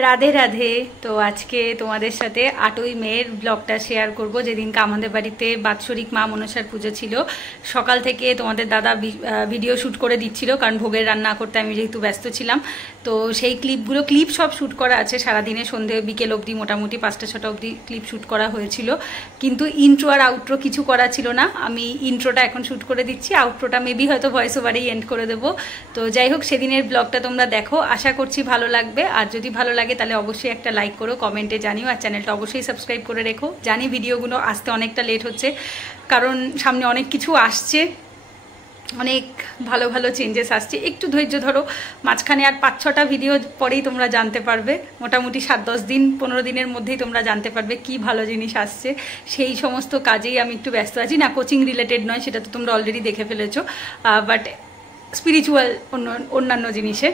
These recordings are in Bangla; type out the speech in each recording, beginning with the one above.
রাধে রাধে। তো আজকে তোমাদের সাথে 8ই মের ব্লগটা শেয়ার করব, যেদিনকে আমাদের বাড়িতে বাৎসরিক মা মনসার পুজো ছিল। সকাল থেকে তোমাদের দাদা ভিডিও শ্যুট করে দিচ্ছিল, কারণ ভোগের রান্না করতে আমি যেহেতু ব্যস্ত ছিলাম। তো সেই ক্লিপ সব শ্যুট করা আছে সারাদিনে, সন্ধে বিকেল অবধি মোটামুটি 5টা-6টা অবধি ক্লিপ শ্যুট করা হয়েছিল। কিন্তু ইন্ট্রো আর আউট্রো কিছু করা ছিল না। আমি ইন্ট্রোটা এখন শ্যুট করে দিচ্ছি, আউট্রোটা মেবি হয়তো ভয়েস ওভারেই এন্ড করে দেবো। তো যাই হোক, সেদিনের ব্লগটা তোমরা দেখো, আশা করছি ভালো লাগবে। আর যদি ভালো লাগে তাহলে অবশ্যই একটা লাইক করো, কমেন্টে জানিও, আর চ্যানেলটা অবশ্যই সাবস্ক্রাইব করে রেখো। জানি ভিডিওগুলো আসতে অনেকটা লেট হচ্ছে, কারণ সামনে অনেক কিছু আসছে, অনেক ভালো ভালো চেঞ্জেস আসছে। একটু ধৈর্য ধরো, মাঝখানে আর 5-6টা ভিডিও পরেই তোমরা জানতে পারবে। মোটামুটি 7-10 দিন 15 দিনের মধ্যেই তোমরা জানতে পারবে কি ভালো জিনিস আসছে। সেই সমস্ত কাজেই আমি একটু ব্যস্ত আছি। না, কোচিং রিলেটেড নয়, সেটা তো তোমরা অলরেডি দেখে ফেলেছো, বাট স্পিরিচুয়াল অন্যান্য জিনিসে।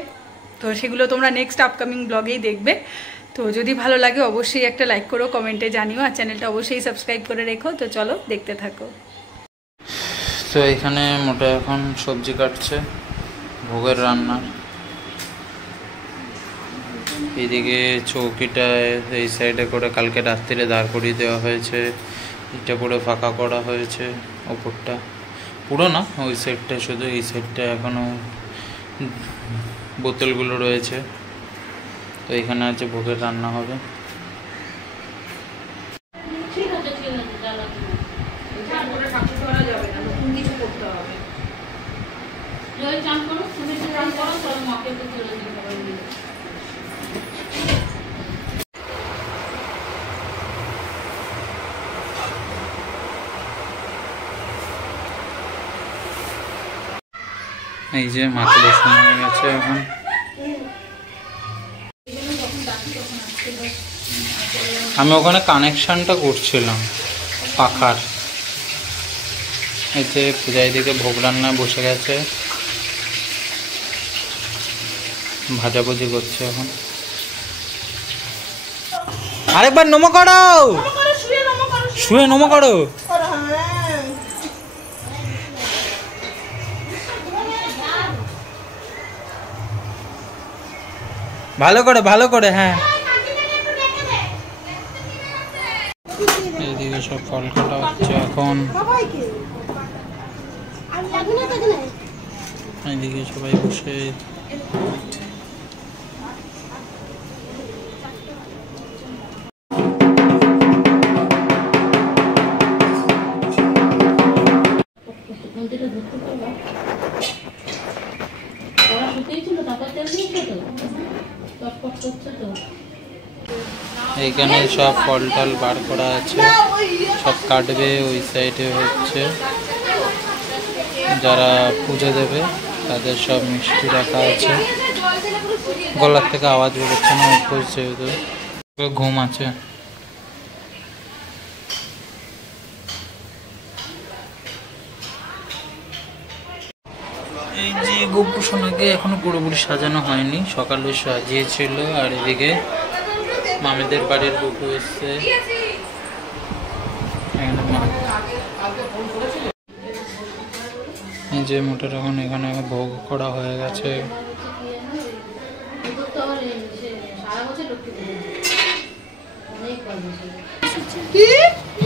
তো সেগুলো তোমরা নেক্সট আপকামিং ব্লগেই দেখবে। তো যদি ভালো লাগে অবশ্যই একটা লাইক করো, কমেন্টে জানিও, আর চ্যানেলটা অবশ্যই সাবস্ক্রাইব করে রেখো। তো চলো দেখতে থাকো। তো এখানে মোটা এখন সবজি কাটছে ভোগের রান্নার। এইদিকে চৌকিটা এই সাইডে করে কালকে রাত্রিরে দাঁড় করিয়ে দেওয়া হয়েছে, এটা পুরো ফাঁকা করা হয়েছে। ওপরটা পুরো না, ওই সাইডটা শুধু, এই সাইডটা এখনও বোতলগুলো রয়েছে। তো এখানে আছে ভোগের রান্না হবে। এই যে মাকে বসানো হয়ে গেছে এখন। আমি ওখানে কানেকশনটা করছিলাম পাখার। এই যে পূজাই দিকে ভোগ রান্না বসে গেছে, ভাজাভুজি করছে এখন। আরেকবার নমো করো, শুয়ে নমো করো। ভালো করে হ্যাঁ। এইদিকে সব ফল কাটা হচ্ছে এখন। এইদিকে সবাই বসে এইখানে সব ফল টল বার করা আছে, সব কাটবে। ওই সাইডে হচ্ছে যারা পুজো দেবে তাদের সব মিষ্টি রাখা আছে। গলার থেকে আওয়াজ বেরোচ্ছে না, উপর যেহেতু ঘুম আছে। এই যে গোপু সোনাকে এখনো পুরোপুরি সাজানো হয়নি, সকালে সাজিয়েছিল। আর এদিকে মামিদের বাড়ির গোপু এসছে। এই যে মোটার এখন এখানে ভোগ করা হয়ে গেছে।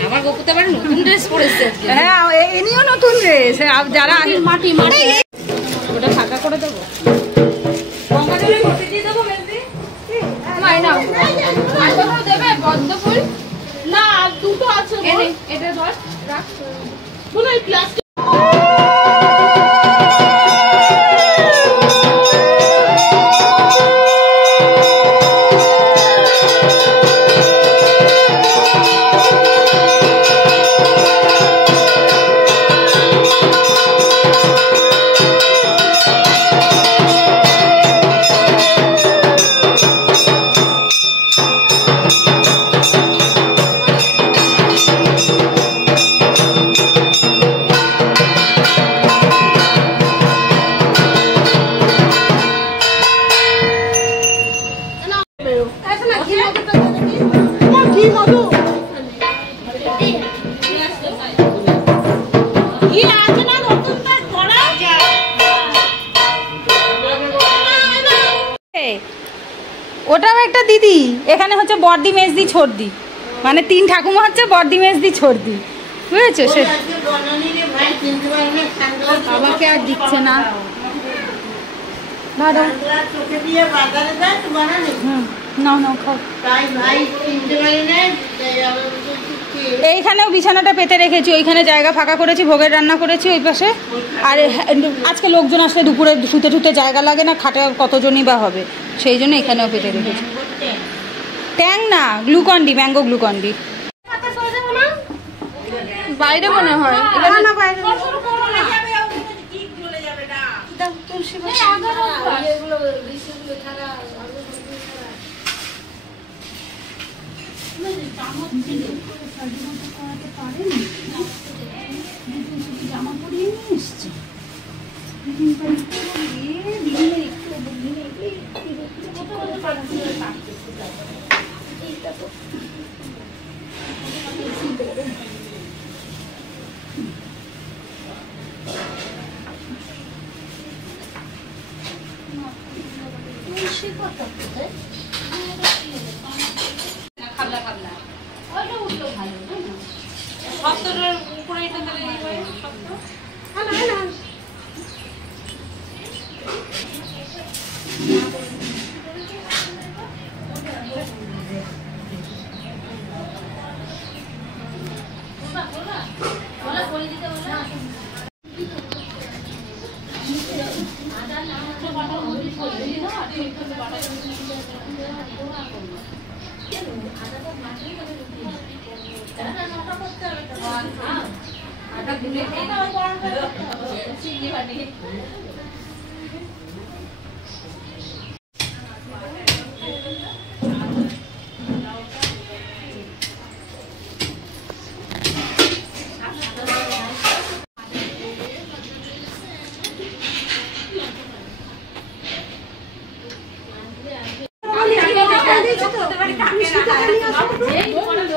আমার গোপু তো আবার নতুন ড্রেস পরেছে। হ্যাঁ, এনেও নতুন ড্রেস। যারা মাটি ওটা ফাঁকা করে দেবো, দেবে পদ্ম ফুল না, দুটো আছে। এটা ধর রাখ, প্লাস্টিক। একটা দিদি, এখানে হচ্ছে বড়দি মেজদি ছোটদি, মানে 3 ঠাকুমা হচ্ছে বড়দি মেজদি ছোটদি, বুঝেছো? সে আমাকে আর দিচ্ছে না। এইখানেও বিছানাটা পেতে রেখেছি, ওইখানে জায়গা ফাঁকা করেছি, ভোগের রান্না করেছি ওই পাশে। আর আজকে লোকজন আসলে দুপুরে শুতে শুতে জায়গা লাগে না, খাটে কতজনই বা হবে, সেই জন্য এখানেও পেতে রেখেছি। ট্যাং না, গ্লুকন্ডি, ম্যাঙ্গো গ্লুকন্ডি। বাইরে মনে হয় জামা পরিয়ে নিয়ে এসছে।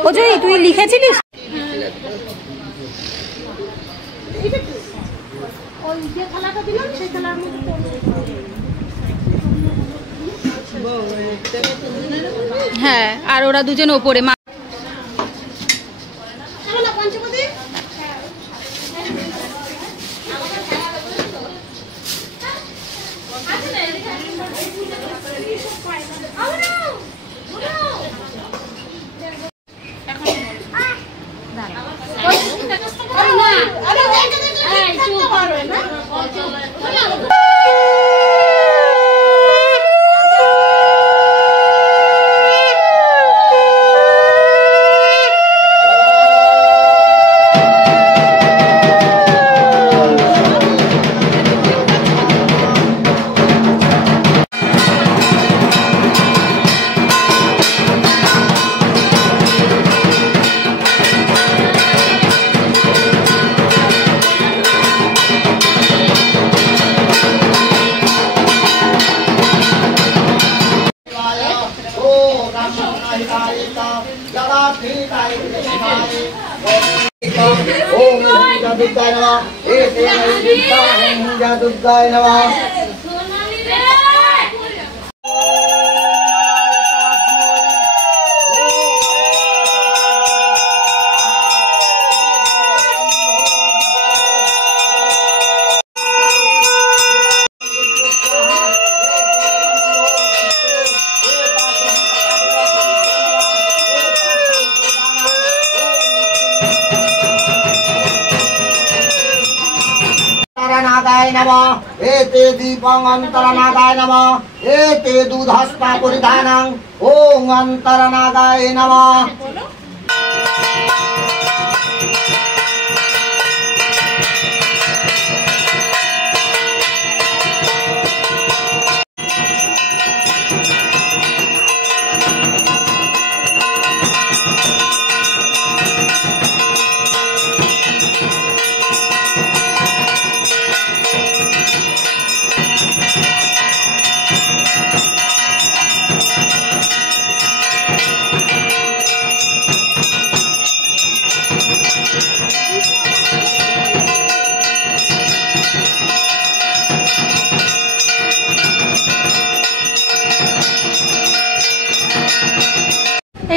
অজয়, তুই লিখেছিলিস? হ্যাঁ, আর ওরা দুজন ওপরে। दुर्गाय नमः। नागाय नमः। एते दीपं अंतरनागाय नमः। एते दूधस्ता परिधानं। ओम अंतरनागाय नमः।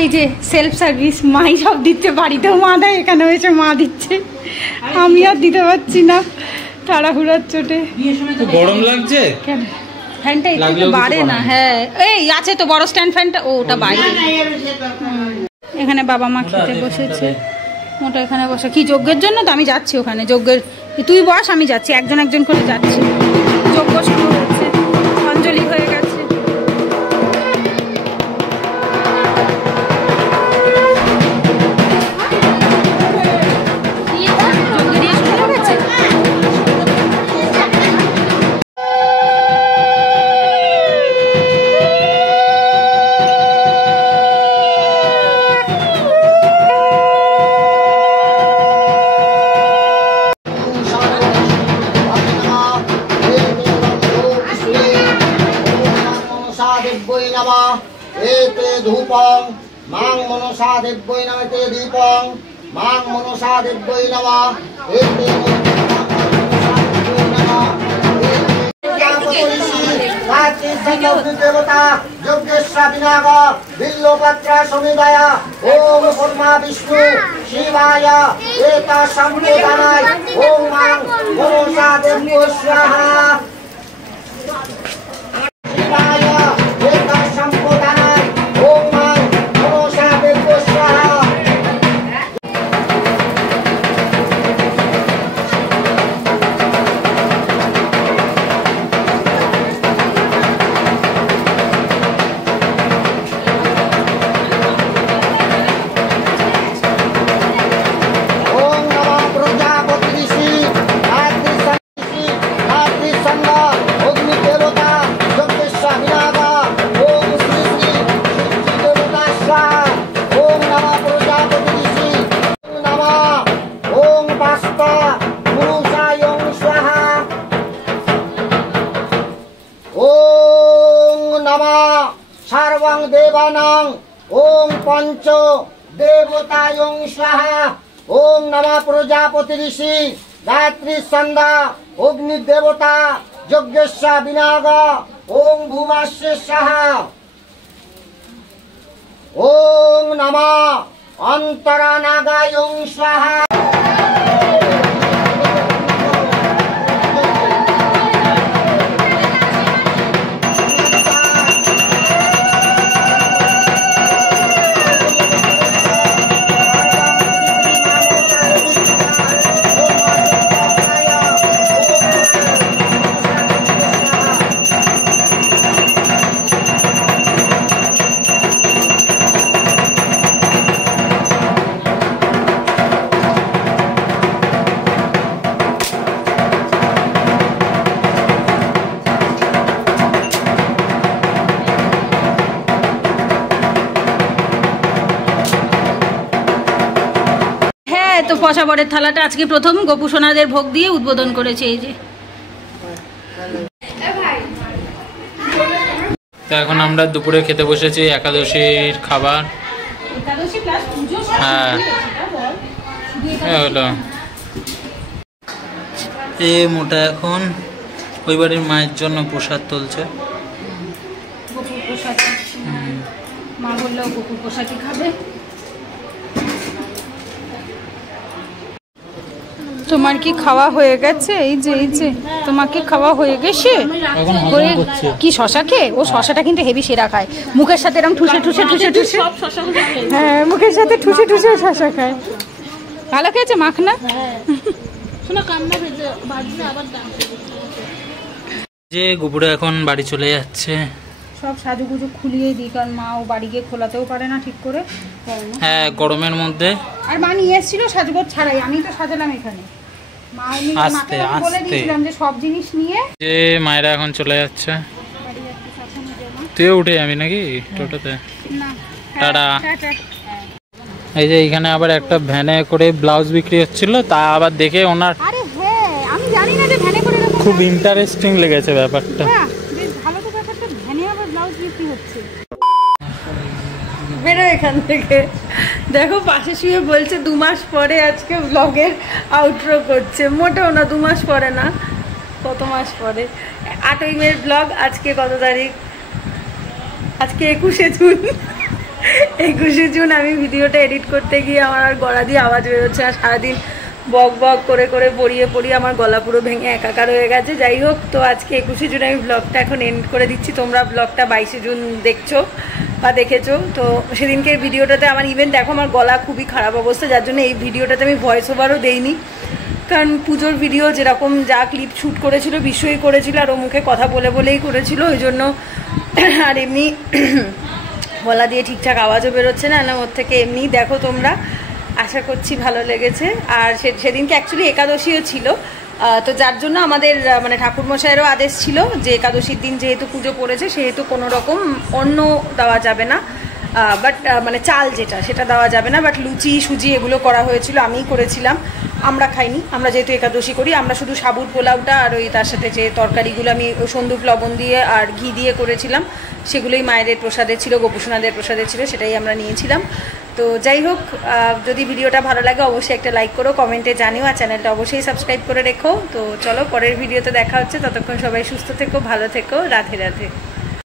এই যে সেলফ সার্ভিস, মাই সব দিচ্ছে, বাড়িতেও মা দেয়, এখানে এসে মা দিচ্ছে। আমি আর দিতে পারছি না তাড়াহুড়ার চোটে। গরম লাগছে কেন? ফ্যানটা একটু বাড়ে না? হ্যাঁ, এই আছে তো বড় স্ট্যান্ড ফ্যানটা, ওটা বাইরে। এখানে বাবা মা খেতে বসেছে। ওটা এখানে বসে কি যজ্ঞের জন্য? তো আমি যাচ্ছি ওখানে যজ্ঞের। তুই বস, আমি যাচ্ছি, একজন একজন করে যাচ্ছি। যজ্ঞ শুরু হয়েছে, অঞ্জলি হয়ে গেছে। एते धूपं मां मनसा दिव्यै नमः ते दीपं मां मनसा दिव्यै नमः एते देवता यज्ञेश्वर विनाग बिल्लपत्र समुदाय ओम ब्रह्मा विष्णु शिवाय एता संप्रदानाय ओम मां मनसा दिव्यै स्वाहा शिवाय एता संप्रदानाय ओम मां मनसा दिव्यै स्वाहा। सर्वं देवानां ओम पंच देवतायों स्वाहा ओम नमः प्रजापति ऋषि गायत्री संध्या अग्नि देवता यज्ञेश्वर विनाग ओम भुवस्य स्वाहा ओम नमः अंतरानागायों स्वाहा। তো পশাবরের থালাটা আজকে প্রথম গোপু সোনাদের ভোগ দিয়ে উদ্বোধন করেছে। এই যে তো এখন আমরা দুপুরে খেতে বসেছি একাদশীর খাবার। হ্যাঁ হলো এ মোটা এখন ওই বাড়ির মায়ের জন্য প্রসাদ তুলছে। মা বললো গোপুর প্রসাদই খাবে। তোমার কি খাওয়া হয়ে গেছে? এই যে তোমার কি খাওয়া হয়ে গেছে? কি শশা খেয়ে? ও শশাটা কিন্তু হেভি সেরা খায়, মুখের সাথে এরকম ঠুসে ঠুসে ঠুসে ঠুসে। হ্যাঁ মুখের সাথে ঠুসে ঠুসে শশা খায়। ভালো খেয়েছে মাখনা। যে গোপুরা এখন বাড়ি চলে যাচ্ছে। সব সাজুগুজু খুলিয়ে দিই, কারণ মা ও বাড়ি গিয়ে খোলাতেও পারে না ঠিক করে। হ্যাঁ গরমের মধ্যে। আর মা নিয়ে এসেছিল সাজগোজ ছাড়াই, আমি তো সাজালাম এখানে। আস্তে আস্তে যে সব জিনিস নিয়ে যে মায়েরা এখন চলে যাচ্ছে। তুইও উঠে যাবি নাকি টোটোতে? টাটা। এই যে এখানে আবার একটা ভ্যানে করে ব্লাউজ বিক্রি হচ্ছিল, তা আবার দেখে ওনার আমি জানি না যে ভ্যানে করে খুব ইন্টারেস্টিং লেগেছে ব্যাপারটা। ভালো তো ব্যাপারটা, ভ্যানে আবার ব্লাউজ বিক্রি হচ্ছে। বেরো এখান থেকে। দেখো পাশে শুয়ে বলছে 2 মাস পরে আজকে ব্লগের আউটরো করছে। মোটেও না, 2 মাস পরে না, কত মাস পরে। 8ই মের ব্লগ। আজকে কত তারিখ? আজকে 21শে জুন। 21শে জুন আমি ভিডিওটা এডিট করতে গিয়ে আমার আর গলা দিয়ে আওয়াজ বেরোচ্ছে, আর সারাদিন বক বক করে করে পড়িয়ে আমার গলা পুরো ভেঙে একাকার হয়ে গেছে। যাই হোক, তো আজকে 21শে জুন আমি ব্লগটা এখন এন্ড করে দিচ্ছি। তোমরা ব্লগটা 22শে জুন দেখছো বা দেখেছো। তো সেদিনকে ভিডিওটাতে আমার ইভেন দেখো আমার গলা খুবই খারাপ অবস্থা, যার জন্য এই ভিডিওটাতে আমি ভয়েস ওভারও দেইনি, কারণ পুজোর ভিডিও যেরকম যা ক্লিপ শ্যুট করেছিল বিশ্বই করেছিল, আর ও মুখে কথা বলেই করেছিল, ওই জন্য। আর এমনি গলা দিয়ে ঠিকঠাক আওয়াজও বেরোচ্ছে না, ওর থেকে এমনি দেখো তোমরা। আশা করছি ভালো লেগেছে। আর সেদিনকে অ্যাকচুয়ালি একাদশীও ছিল, তো যার জন্য আমাদের মানে ঠাকুরমশাইয়েরও আদেশ ছিল যে একাদশীর দিন যেহেতু পুজো পড়েছে সেহেতু কোনো রকম অন্ন দেওয়া যাবে না, বাট মানে চাল যেটা সেটা দেওয়া যাবে না, বাট লুচি সুজি এগুলো করা হয়েছিল, আমিই করেছিলাম। আমরা খাইনি, আমরা যেহেতু একাদশী করি, আমরা শুধু সাবুর পোলাওটা আর ওই তার সাথে যে তরকারিগুলো আমি সন্দুক লবণ দিয়ে আর ঘি দিয়ে করেছিলাম, সেগুলোই মায়েদের প্রসাদে ছিল, গোপুসোনাদের প্রসাদে ছিল, সেটাই আমরা নিয়েছিলাম। তো যাই হোক, যদি ভিডিওটা ভালো লাগে অবশ্যই একটা লাইক করো, কমেন্টে জানিও, আর চ্যানেলটা অবশ্যই সাবস্ক্রাইব করে রেখো। তো চলো পরের ভিডিওতে দেখা হচ্ছে, ততক্ষণ সবাই সুস্থ থেকো, ভালো থেকো, রাধে রাধে।